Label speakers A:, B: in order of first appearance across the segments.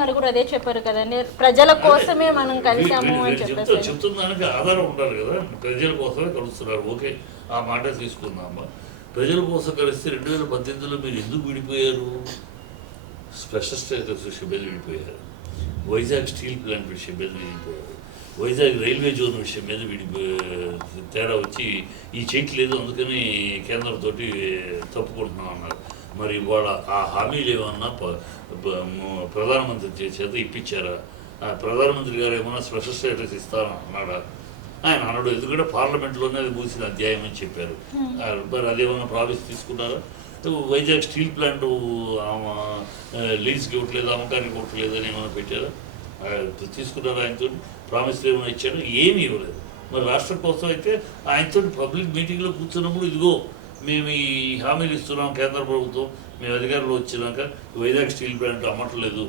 A: గారు కూడా అదే చెప్పారు కదండి. ప్రజల కోసమే మనం కలిసాము అని చెప్పేసి
B: చెప్తున్న దానికి ఆధారం ఉండాలి కదా. ప్రజల కోసమే కలుస్తున్నారు. ఓకే ఆ మాట తీసుకుందామా ప్రజల కోసం కలిస్తే రెండు వేల పద్దెనిమిదిలో మీరు ఎందుకు విడిపోయారు? స్పెషల్ స్టేటస్ విషయం విడిపోయారు. వైజాగ్ స్టీల్ ప్లాంట్ విషయం మీద విడిపోయారు. వైజాగ్ రైల్వే జోన్ విషయం మీద విడిపో తేడా వచ్చి ఈ చేయట్లేదు అందుకని కేంద్రంతో తప్పుకుంటున్నాం అన్నారు. మరి ఇవాళ ఆ హామీలు ఏమన్నా ప్రధానమంత్రి చేత ఇప్పించారా? ప్రధానమంత్రి గారు ఏమన్నా స్పెషల్ స్టేటస్ ఇస్తారా అన్నాడా? ఆయన అన్నాడు ఎందుకంటే పార్లమెంట్లోనే అది మూసిన అధ్యాయం అని చెప్పారు. ఆ, మరి అదేమన్నా ప్రామిస్ తీసుకున్నారా? వైజాగ్ స్టీల్ ప్లాంట్ లీజ్కి ఇవ్వట్లేదు? అమ్మకానికి ఇవ్వట్లేదు అని ఏమైనా పెట్టారా? తీసుకున్నారా ఆయనతో? ప్రామిస్ ఏమైనా ఇచ్చాడు ఏమీ ఇవ్వలేదు. మరి రాష్ట్రం కోసం అయితే ఆయనతో పబ్లిక్ మీటింగ్లో కూర్చున్నప్పుడు ఇదిగో మేము ఈ హామీలు ఇస్తున్నాం కేంద్ర ప్రభుత్వం మేము అధికారంలో వచ్చినాక వైజాగ్ స్టీల్ ప్లాంట్ అమ్మట్లేదు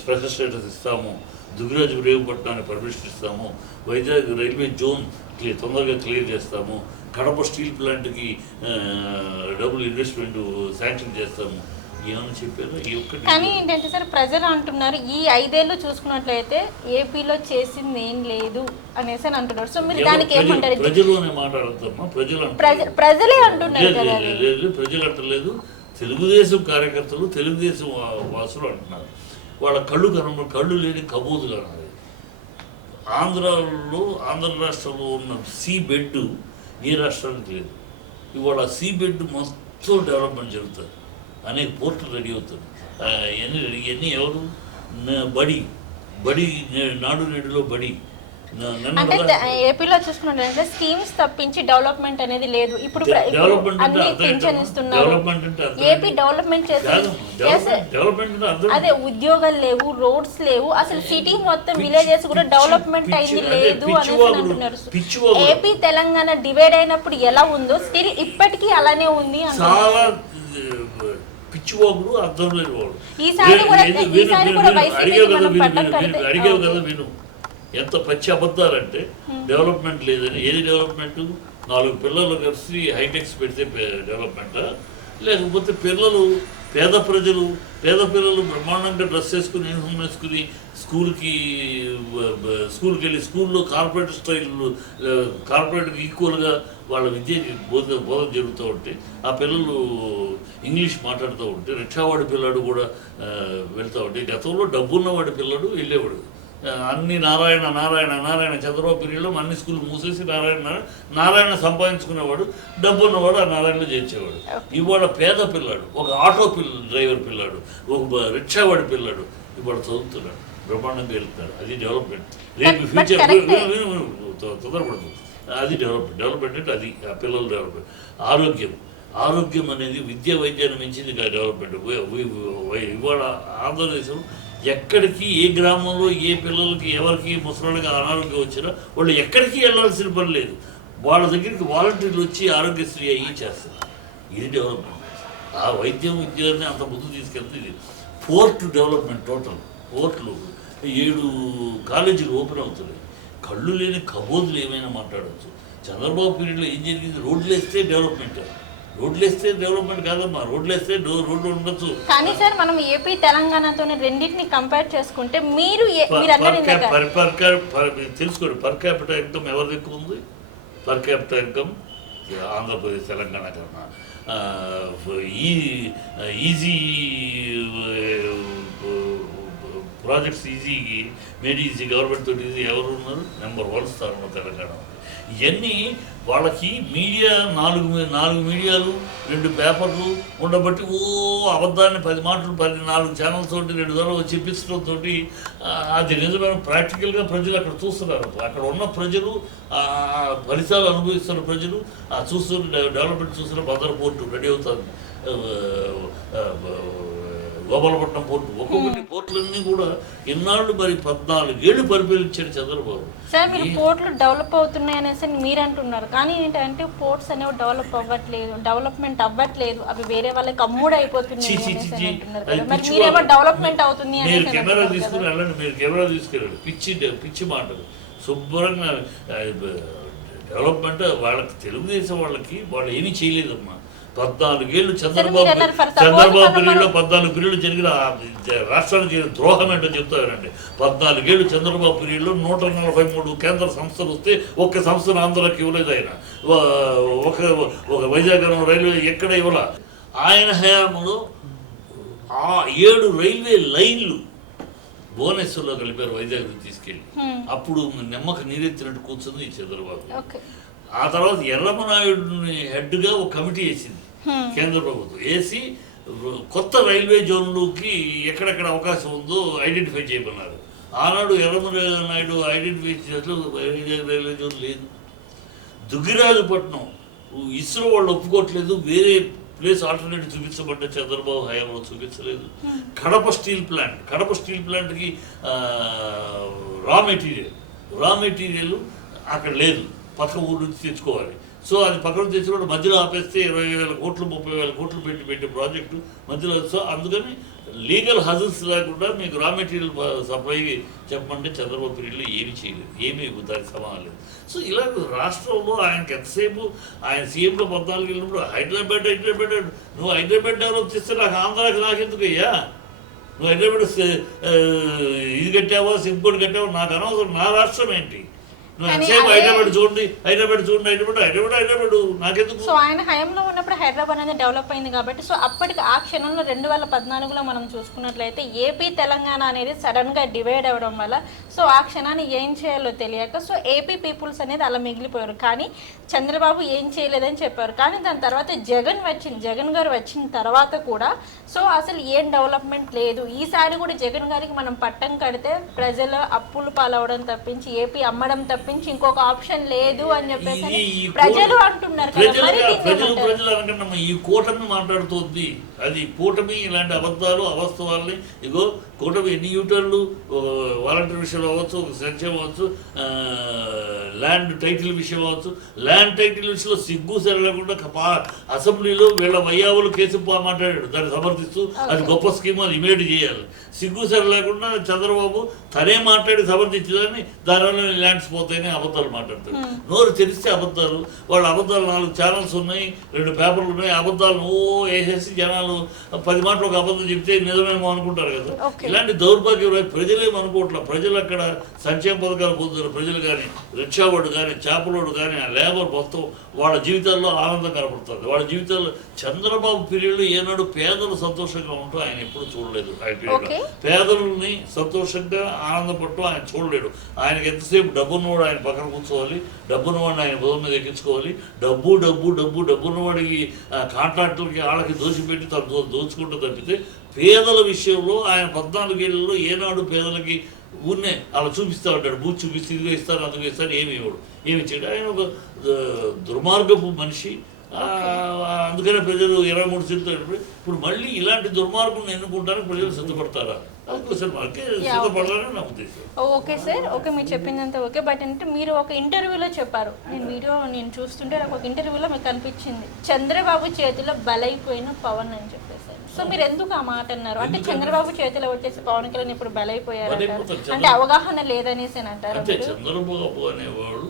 B: స్పెషల్ స్టేటస్ ఇస్తాము దుగ్గిరాజు రేవుపట్నానికి పర్మిషన్ ఇస్తాము వైజాగ్ రైల్వే జోన్ క్లియర్ తొందరగా క్లియర్ చేస్తాము కడప స్టీల్ ప్లాంట్కి డబుల్ ఇన్వెస్ట్మెంట్ శాంక్షన్ చేస్తాము ఏమని చెప్పారు? ఈ ఒక్కటి
A: కానీ ఏంటంటే సార్ ప్రజలు అంటున్నారు ఈ ఐదేళ్ళు చూసుకున్నట్లయితే ఏపీలో చేసింది ఏం లేదు అనేసి అని అంటున్నారు. సో మీరు దానికి ఏమంటారు?
B: ప్రజలు అనే మాట అర్థమ్మా ప్రజలు
A: ప్రజలే అంటున్నారు
B: లేదు,
A: కదా
B: లేదు, లేదు, లేదు, ప్రజలు అంటలేదు. తెలుగుదేశం కార్యకర్తలు తెలుగుదేశం వా- వాసులు అంటున్నారు. వాళ్ళ కళ్ళు కనబ కళ్ళు లేని కబోదు కనబడి ఆంధ్రాలో ఆంధ్ర రాష్ట్రంలో ఉన్న సీ బెడ్ ఏ రాష్ట్రానికి లేదు. ఇవాళ సీ బెడ్ మొత్తం డెవలప్మెంట్ జరుగుతుంది. అనేక పోర్టులు రెడీ అవుతుంది ఇవన్నీ ఇవన్నీ ఎవరు? బడి. బడి నాడు నేడులో బడి.
A: అంటే ఏపీలో చూసుకున్నట్లయితే స్కీమ్స్ తప్పించి డెవలప్మెంట్ అనేది లేదు. ఇప్పుడు అన్ని
B: ఏంటమ్మా?
A: ఇస్తున్నారు. ఏపీ? డెవలప్మెంట్ చేసి
B: కాదమ్మా,
A: Yes,
B: డెవలప్మెంట్ డెవలప్మెంట్ అంటే అర్థం
A: అదే ఉద్యోగాలు లేవు రోడ్స్ లేవు. అసలు సిటీ మొత్తం విలేజెస్ కూడా డెవలప్మెంట్ అయింది లేదు అనేసి
B: పిచ్చివాగుడు,
A: అంటున్నారు. ఏపీ తెలంగాణ డివైడ్ అయినప్పుడు ఎలా ఉందో స్టిల్ ఇప్పటికీ అలానే ఉంది అంటున్నారు.
B: పిచ్చివాగుడు అర్థం లేని వాడు అడిగావు కదా విను, అడిగావు. కదా విను. ఎంత పచ్చి అబద్ధాలంటే డెవలప్మెంట్ లేదని. ఏది డెవలప్మెంట్? నాలుగు పిల్లలు కలిసి హైటెక్స్ పెడితే డెవలప్మెంటా? లేకపోతే పిల్లలు పేద ప్రజలు పేద పిల్లలు బ్రహ్మాండంగా డ్రెస్ వేసుకుని యూనిఫామ్ వేసుకుని స్కూల్కి స్కూల్కి వెళ్ళి స్కూల్లో కార్పొరేట్ స్టైల్ కార్పొరేట్కి ఈక్వల్గా వాళ్ళ విద్య బోధ బోధన జరుగుతూ ఉంటే ఆ పిల్లలు ఇంగ్లీష్ మాట్లాడుతూ ఉంటే రిక్షావాడి పిల్లాడు కూడా వెళ్తూ ఉంటే గతంలో డబ్బున్నవాడి పిల్లడు వెళ్ళేవాడు. అన్ని నారాయణ నారాయణ నారాయణ చంద్రబాబు పీరియడ్లో అన్ని స్కూల్ మూసేసి నారాయణ నారాయణ నారాయణ సంపాదించుకునేవాడు డబ్బు ఉన్నవాడు ఆ నారాయణలో చేర్చేవాడు. ఇవాళ పేద పిల్లాడు ఒక ఆటో పిల్ల డ్రైవర్ పిల్లాడు ఒక రిక్షావాడి పిల్లాడు ఇవాళ చదువుతున్నాడు బ్రహ్మాండంగా వెళ్తున్నాడు అది డెవలప్మెంట్. రేపు ఫ్యూచర్. తొందరపడదు. అది డెవలప్మెంట్. డెవలప్మెంట్ అంటే అది ఆ పిల్లల డెవలప్మెంట్. ఆరోగ్యం. ఆరోగ్యం అనేది విద్య వైద్యాన్ని మించింది డెవలప్మెంట్. ఇవాళ ఆంధ్రదేశం ఎక్కడికి ఏ గ్రామంలో ఏ పిల్లలకి ఎవరికి ముసలికి అనారోగ్యం వచ్చినా వాళ్ళు ఎక్కడికి వెళ్ళాల్సిన పని లేదు. వాళ్ళ దగ్గరికి వాలంటీర్లు వచ్చి ఆరోగ్యశ్రీ అయ్యి చేస్తారు. ఇది డెవలప్మెంట్ ఆ వైద్యం విద్యని అంత ముందు తీసుకెళ్తే ఇది ఫోర్త్ డెవలప్మెంట్ టోటల్ ఫోర్ట్లు ఏడు కాలేజీలు ఓపెన్ అవుతున్నాయి. కళ్ళు లేని కబోదులు ఏమైనా మాట్లాడవచ్చు. చంద్రబాబు పీరియడ్లో ఏం జరిగింది? రోడ్లు వేస్తే డెవలప్మెంట్ రోడ్లు వేస్తే డెవలప్మెంట్ కాదమ్మా. రోడ్లు వేస్తే రోడ్లు ఉండొచ్చు.
A: కానీ సార్ మనం ఏపీ తెలంగాణతో రెండింటిని కంపేర్ చేసుకుంటే మీరు
B: తెలుసుకోండి. పర్ క్యాపిటల్ ఇన్కమ్ ఎవరిది ఎక్కువ ఉంది? Per capital income Andhra Pradesh Telangana కన్నా. ఈ ఈజీ ప్రాజెక్ట్స్ ఈజీకి మేడ్ ఈజీ గవర్నమెంట్ తోటి ఈజీ ఎవరు ఉన్నారు? నెంబర్ వన్ స్థానంలో తెలంగాణ. ఇవన్నీ వాళ్ళకి మీడియా నాలుగు మీ- నాలుగు మీడియాలు రెండు పేపర్లు ఉండబట్టి ఓ అబద్ధాన్ని పది మాటలు పది నాలుగు ఛానల్స్ తోటి రెండు సార్లు చెప్పించడంతో అది నిజమైన ప్రాక్టికల్గా ప్రజలు అక్కడ చూస్తున్నారు. అక్కడ ఉన్న ప్రజలు ఫలితాలు అనుభవిస్తున్న ప్రజలు ఆ చూస్తున్న డెవలప్మెంట్ చూస్తున్న భద్రపోర్టు రెడీ అవుతుంది. గోపాలపట్నం పోర్టు. ఒక్కొక్కటి పోర్టులన్నీ కూడా ఇన్నాళ్ళు మరి పద్నాలుగేళ్ళు పరిపాలించాడు చంద్రబాబు.
A: సార్ మీరు పోర్ట్లు డెవలప్ అవుతున్నాయి అనేసి మీరు అంటున్నారు కానీ ఏంటంటే పోర్ట్స్ అనేవి డెవలప్ అవ్వట్లేదు డెవలప్మెంట్ అవ్వట్లేదు. అవి వేరే వాళ్ళకి అమ్ముడు అయిపోతున్నాయి మరి మీరేమో. డెవలప్మెంట్ అవుతుంది
B: మీరు కెమెరా తీసుకుని. వెళ్ళండి మీరు కెమెరా తీసుకెళ్ళండి. పిచ్చి పిచ్చి మాటలు. శుభ్రంగా డెవలప్మెంట్ వాళ్ళకి తెలుగుదేశం వాళ్ళకి వాళ్ళు ఏమీ చేయలేదమ్మా. పద్నాలుగేళ్ళు చంద్రబాబు చంద్రబాబు పీరియడ్లో పద్నాలుగు పీరియడ్లు జరిగిన రాష్ట్రానికి జరిగిన ద్రోహం ఏంటో చెప్తారండి పద్నాలుగేళ్ళు చంద్రబాబు పీరియడ్లో నూట నలభై మూడు కేంద్ర సంస్థలు వస్తే ఒక్క సంస్థను ఆంధ్రాకి ఇవ్వలేదు ఆయన. ఒక ఒక వైజాగ్ రైల్వే ఎక్కడ ఇవ్వాల? ఆయన హయాంలో ఆ ఏడు రైల్వే లైన్లు భువనేశ్వర్లో కలిపారు వైజాగ్ తీసుకెళ్ళి. అప్పుడు నిమ్మక నీరెత్తినట్టు కూర్చుంది ఈ చంద్రబాబు. ఆ తర్వాత ఎర్రమనాయుడిని హెడ్గా ఒక కమిటీ వేసింది. కేంద్ర ప్రభుత్వం వేసి కొత్త రైల్వే జోన్లోకి ఎక్కడెక్కడ అవకాశం ఉందో ఐడెంటిఫై చేయమన్నారు. ఆనాడు ఎర్రమనాయుడు ఐడెంటిఫై చేసినట్లు రైల్వే జోన్ లేదు. దుగ్గిరాజుపట్నం ఇస్రో వాళ్ళు ఒప్పుకోవట్లేదు వేరే ప్లేస్ ఆల్టర్నేటివ్ చూపించబడ్డ చంద్రబాబు హయాంలో చూపించలేదు. Kadapa steel plant Kadapa steel ప్లాంట్కి రా మెటీరియల్ రా మెటీరియల్ అక్కడ లేదు. పక్క ఊరు నుంచి తెచ్చుకోవాలి. సో అది పక్కన తెచ్చుకోవడం మధ్యలో ఆపేస్తే ఇరవై వేల కోట్లు ముప్పై వేల కోట్లు పెట్టి పెట్టే ప్రాజెక్టు మధ్యలో సో అందుకని లీగల్ హజల్స్ లేకుండా మీకు రా మెటీరియల్ సప్లై చెప్పమంటే చంద్రబాబు పీరియడ్లో ఏమి చేయలేదు. ఏమీ దానికి సమానం లేదు. సో ఇలా రాష్ట్రంలో ఆయనకి ఎంతసేపు ఆయన సీఎంలో పద్నాలుగు వెళ్ళినప్పుడు హైదరాబాద్ హైదరాబాద్ నువ్వు హైదరాబాద్ డెవలప్ చేస్తే నాకు ఆంధ్రాకి నాకెందుకు అయ్యా? నువ్వు హైదరాబాద్ ఇది కట్టావా సింపుల్ కట్టావా? నాకు అనవసరం. నా రాష్ట్రం ఏంటి? నువ్వు
A: కానీ
B: ఎంతసేపు
A: అదే-
B: హైదరాబాద్ చూడండి హైదరాబాద్ చూడండి హైదరాబాద్ హైదరాబాద్ హైదరాబాద్ నాకెందుకు?
A: సో ఆయన హయాంలో ఉన్నప్పుడు హైదరాబాద్ అనేది డెవలప్ అయింది కాబట్టి సో అప్పటికి ఆ క్షణంలో రెండు వేల పద్నాలుగులో మనం చూసుకున్నట్లయితే ఏపీ తెలంగాణ అనేది సడన్గా డివైడ్ అవ్వడం వల్ల సో ఆ క్షణాన్ని ఏం చేయాలో తెలియక సో ఏపీ పీపుల్స్ అనేది అలా మిగిలిపోయారు. కానీ చంద్రబాబు ఏం చేయలేదని చెప్పారు. కానీ దాని తర్వాత జగన్ వచ్చింది జగన్ గారు వచ్చిన తర్వాత కూడా సో అసలు ఏం డెవలప్మెంట్ లేదు. ఈసారి కూడా జగన్ గారికి మనం పట్టం కడితే ప్రజలు అప్పులు పాలవడం తప్పించి ఏపీ అమ్మడం తప్పించి ఇంకొక ఆప్షన్ లేదు అని చెప్పేసి ప్రజలు అంటున్నారు
B: ప్రజలు ఈ కూటమి మాట్లాడుతోంది. అది కూటమి ఇలాంటి అబద్ధాలు అవాస్తవాల్ని ఇగో కూటమి ఎన్ని యూటర్లు వాలంటీర్ విషయంలో అవ్వచ్చు ఒక సంక్షేమం అవ్వచ్చు ల్యాండ్ టైటిల్ విషయం అవ్వచ్చు ల్యాండ్ టైటిల్ విషయంలో సిగ్గు సరి లేకుండా కపా- అసెంబ్లీలో వీళ్ళ వయ్యావులు కేసు మాట్లాడాడు. దాన్ని సమర్థిస్తూ అది గొప్ప స్కీమ్ అది ఇమేట్ చేయాలి. సిగ్గు సరి లేకుండా చంద్రబాబు తనే మాట్లాడి సమర్థించదని దానివల్ల ల్యాండ్స్ పోతాయని అబద్ధాలు మాట్లాడతాడు. నోరు తెరిస్తే అబద్ధాలు వాళ్ళ అబద్ధాలు నాలుగు ఛానల్స్ ఉన్నాయి రెండు పేపర్లు ఉన్నాయి అబద్ధాలు ఓ వేసేసి జనాలు పది మాటలు ఒక అబద్ధం చెప్తే నిజమేమో అనుకుంటారు కదా. ఇలాంటి దౌర్భాగ్యం ప్రజలేం అనుకోవట్లా. ప్రజలు అక్కడ సంక్షేమ పథకాలు పొందుతారు ప్రజలు కానీ రిక్షావాడు కానీ చేపలోడు కానీ ఆ లేబర్ మొత్తం వాళ్ళ జీవితాల్లో ఆనందం కనపడుతుంది. వాళ్ళ జీవితాల్లో చంద్రబాబు పీరియడ్లో ఏనాడు పేదలు సంతోషంగా ఉంటూ ఆయన ఎప్పుడు చూడలేదు ఆయన పీరియడ్లో. పేదలని సంతోషంగా ఆనందపడటం ఆయన చూడలేడు. ఆయనకి ఎంతసేపు డబ్బున్నవాడు ఆయన పక్కన కూర్చోవాలి డబ్బున్నవాడిని ఆయన బుధం మీద ఎక్కించుకోవాలి డబ్బు డబ్బు డబ్బు డబ్బున్నవాడికి ఆ, కాంట్రాక్టులకి వాళ్ళకి దోచిపెట్టి తను దో దోచుకుంటూ తప్పితే పేదల విషయంలో ఆయన పద్నాలుగేళ్ళలో ఏనాడు పేదలకి ఊరినే అలా చూపిస్తూ ఉంటాడు బూత్ చూపిస్తే ఇదిగో ఇస్తారు అందుకు ఇస్తారు ఏమి ఇవ్వడు. ఏమి చేయడు ఆయన ఒక దుర్మార్గపు మనిషి. అందుకనే ప్రజలు ఇరవై మూడు సీట్లు ఇప్పుడు మళ్ళీ ఇలాంటి దుర్మార్గులను ఎన్నుకుంటానికి ప్రజలు సిద్ధపడతారా?
A: ఓకే సార్ ఓకే మీరు చెప్పిందంతా ఓకే బట్ అంటే మీరు ఒక ఇంటర్వ్యూలో చెప్పారు. నేను వీడియో నేను చూస్తుంటే నాకు ఒక ఇంటర్వ్యూలో మీకు కనిపించింది చంద్రబాబు చేతిలో బలైపోయిన పవన్ అని చెప్పేసి. సో మీరు ఎందుకు ఆ మాట అన్నారు? అంటే చంద్రబాబు చేతిలో వచ్చేసి పవన్ కళ్యాణ్ ఇప్పుడు బలైపోయారు అంటే అవగాహన లేదనేసి అని అంటారు?
B: చంద్రబాబు అనేవాడు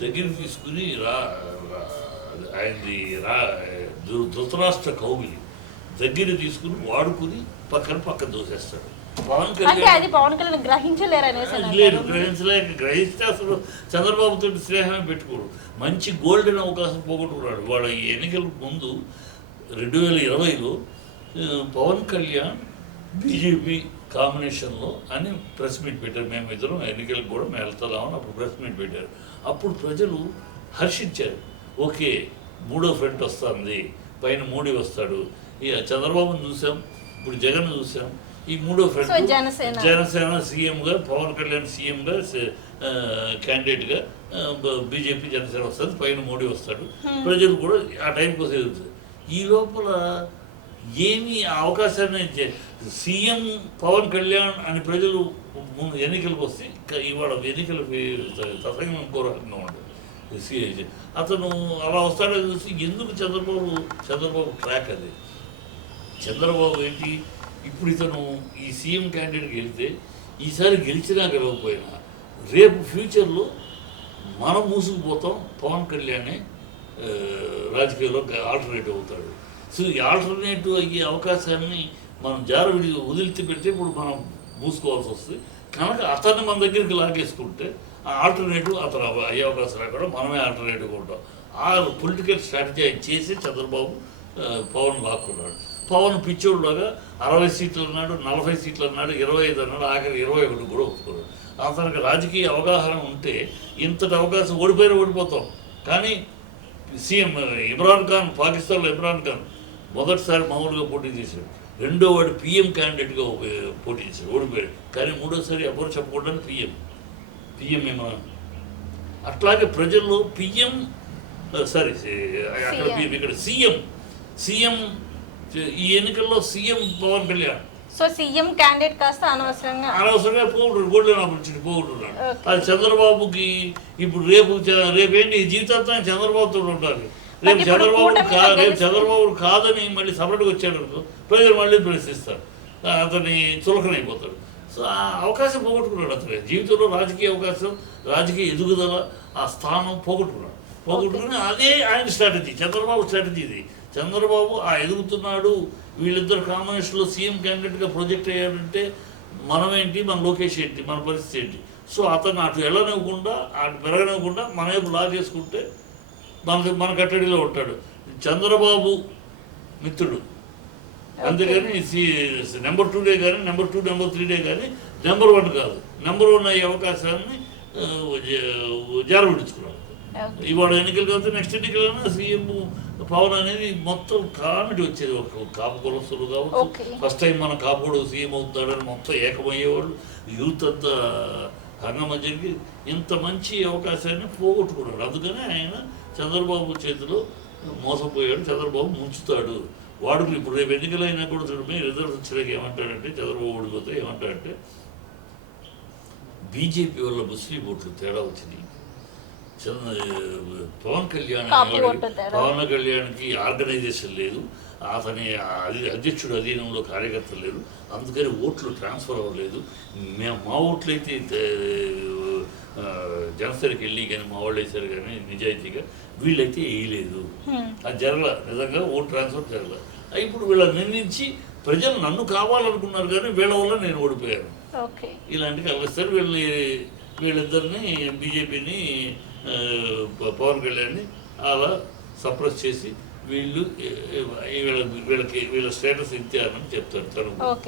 B: దగ్గర తీసుకుని రా రా- ఆయనది రా ధృ- ధృతరాష్ట్ర కౌగిలి దగ్గర తీసుకుని వాడుకుని పక్కన పక్కన దోసేస్తాడు. పవన్
A: అంటే
B: కళ్యాణ్
A: అది పవన్ కళ్యాణ్ గ్రహించలేరు అనేసి అని
B: లేదు
A: అంటారు.
B: గ్రహించలేక గ్రహిస్తే అసలు చంద్రబాబు తోటి స్నేహమే పెట్టుకోడు. మంచి గోల్డెన్ అవకాశం పోగొట్టుకున్నాడు. వాళ్ళ ఈ ఎన్నికలకు ముందు రెండు వేల ఇరవైలో పవన్ కళ్యాణ్ బీజేపీ కాంబినేషన్లో అని ప్రెస్ మీట్ పెట్టారు. మేము ఇద్దరం ఎన్నికలకు కూడా మేము వెళ్తున్నామని అప్పుడు ప్రెస్ మీట్ పెట్టారు. అప్పుడు ప్రజలు హర్షించారు. ఓకే మూడో ఫ్రంట్ వస్తుంది పైన మోడీ వస్తాడు. ఇక చంద్రబాబును చూసాం ఇప్పుడు జగన్ చూసాం. ఈ మూడో ఫ్రంట్
A: జనసేన.
B: సీఎంగా పవన్ కళ్యాణ్ సీఎంగా క్యాండిడేట్గా బీజేపీ జనసేన వస్తుంది పైన మోడీ వస్తాడు. ప్రజలు కూడా ఆ టైం కోసం ఎదుగుతుంది ఈ లోపల ఏమి అవకాశాన్ని సీఎం పవన్ కళ్యాణ్ అని ప్రజలు ఎన్నికలకు వస్తే ఇవాళ ఎన్నికలు తసంగం ఇంకో రకంగా ఉండదు. అతను అలా వస్తాడని చూసి ఎందుకు చంద్రబాబు చంద్రబాబు ట్రాక్ అది? చంద్రబాబు ఏంటి? ఇప్పుడు ఇతను ఈ సీఎం క్యాండిడేట్ గెలితే ఈసారి గెలిచినా గెలవకపోయినా రేపు ఫ్యూచర్లో మనం మూసుకుపోతాం పవన్ కళ్యాణే రాజకీయాల్లో ఆల్టర్నేటివ్ అవుతాడు. సో ఈ ఆల్టర్నేటివ్ అయ్యే అవకాశాన్ని మనం జారవిడి వదిలితే పెడితే ఇప్పుడు మనం మూసుకోవాల్సి వస్తుంది. కనుక అతన్ని మన దగ్గరికి లాగేసుకుంటే ఆ ఆల్టర్నేటివ్ అతను అయ్యే అవకాశం లేకుండా మనమే ఆల్టర్నేటివ్గా ఉంటాం. ఆ పొలిటికల్ స్ట్రాటజీ ఆయన చేసి చంద్రబాబు పవన్ లాక్కున్నాడు. పవన్ పిచ్చోడులాగా అరవై సీట్లు అన్నాడు నలభై సీట్లు అన్నాడు ఇరవై ఐదు అన్నాడు ఆఖరి ఇరవై ఒకటి కూడా ఒప్పుకున్నాడు అతనికి రాజకీయ అవగాహన ఉంటే ఇంతటి అవకాశం ఓడిపోయినా ఓడిపోతాం. కానీ సీఎం ఇమ్రాన్ ఖాన్ పాకిస్తాన్లో ఇమ్రాన్ ఖాన్ మొదటిసారి మామూలుగా పోటీ చేశాడు. రెండో వాడు పిఎం క్యాండిడేట్గా పోటీ చేశాడు ఓడిపోయాడు. కానీ మూడోసారి ఎవరు చెప్పకూడదని పిఎం. పిఎం ఇమ్రాన్. అట్లాగే ప్రజల్లో పిఎం సారీ అక్కడ ఇక్కడ సీఎం. సీఎం ఈ ఎన్నికల్లో CM Pawan Kalyan.
A: So CM candidate కాస్త అనవసరంగా
B: అనవసరంగా పోగొట్టు గోల్డెన్ ఆపర్చునిటీ పోగొట్టున్నాడు. అది చంద్రబాబుకి ఇప్పుడు రేపు చ- రేపు ఏంటి జీవితాంతం చంద్రబాబుతో ఉండాలి రేపు చంద్రబాబు రేపు చంద్రబాబు కాదని మళ్ళీ సపరేట్గా వచ్చాడు ప్రజలు మళ్ళీ ప్రశ్నిస్తారు. అతని చులకనైపోతాడు. సో ఆ అవకాశం పోగొట్టుకున్నాడు అతను. జీవితంలో రాజకీయ అవకాశం రాజకీయ ఎదుగుదల ఆ స్థానం పోగొట్టుకున్నాడు. పోగొట్టుకుని అదే ఆయన స్ట్రాటజీ చంద్రబాబు స్ట్రాటజీ ఇది. చంద్రబాబు ఆ ఎదుగుతున్నాడు వీళ్ళిద్దరు కాంబినేషన్లో సీఎం క్యాండిడేట్గా ప్రొజెక్ట్ అయ్యాడంటే మనమేంటి? మన లోకేష్ ఏంటి? మన పరిస్థితి ఏంటి? సో అతను అటు వెళ్ళనివ్వకుండా అటు పెరగనివ్వకుండా మన వైపు లాగేసుకుంటే మన మన కట్టడిలో ఉంటాడు. చంద్రబాబు మిత్రుడు. అందుకని నెంబర్ టూ డే కానీ నెంబర్ టూ నెంబర్ త్రీ డే కానీ నెంబర్ వన్ కాదు. నెంబర్ వన్ అయ్యే అవకాశాన్ని ఆ, ఇవాళ ఎన్నికలు కాకపోతే నెక్స్ట్ ఎన్నికలైనా సీఎం పవన్ అనేది మొత్తం కామెడీ వచ్చేది. ఒక కాపు కులస్తులు కావచ్చు. ఫస్ట్ టైం మన కాపుడు సీఎం అవుతాడని మొత్తం ఏకమయ్యేవాళ్ళు. యూత్ అంతా హంగమ జరిగి ఇంత మంచి అవకాశాన్ని పోగొట్టుకున్నాడు. అందుకని ఆయన చంద్రబాబు చేతిలో మోసపోయాడు చంద్రబాబు ముంచుతాడు. వాడు ఇప్పుడు రేపు ఎన్నికలైనా కూడా చూడమే రిజల్ట్స్ వచ్చినాక ఏమంటాడంటే చంద్రబాబు ఓడిపోతే ఏమంటాడంటే బీజేపీ వల్ల ముస్లిం ఓట్లు తేడా వచ్చినాయి. పవన్ కళ్యాణ్. పవన్ కళ్యాణ్కి ఆర్గనైజేషన్ లేదు. అతని అది అధ్యక్షుడు అధీనంలో కార్యకర్తలు లేరు. అందుకని ఓట్లు ట్రాన్స్ఫర్ అవ్వలేదు. మేము మా ఓట్లు అయితే జనసేనకి వెళ్ళి కానీ మా వాళ్ళు వేశారు కానీ నిజాయితీగా వీళ్ళైతే వేయలేదు. అది జరగల. నిజంగా ఓట్ ట్రాన్స్ఫర్ జరగల. ఆ, ఇప్పుడు వీళ్ళని నిందించి ప్రజలు నన్ను కావాలనుకున్నారు కానీ వీళ్ళ వల్ల నేను ఓడిపోయాను. ఇలాంటి కలిస్తారు వీళ్ళని వీళ్ళిద్దరిని బీజేపీని పవన్ కళ్యాణ్ని అలా సప్రెస్ చేసి వీళ్ళు వీళ్ళ వీళ్ళకి వీళ్ళ స్టేటస్ ఇచ్చారని చెప్తారు తను.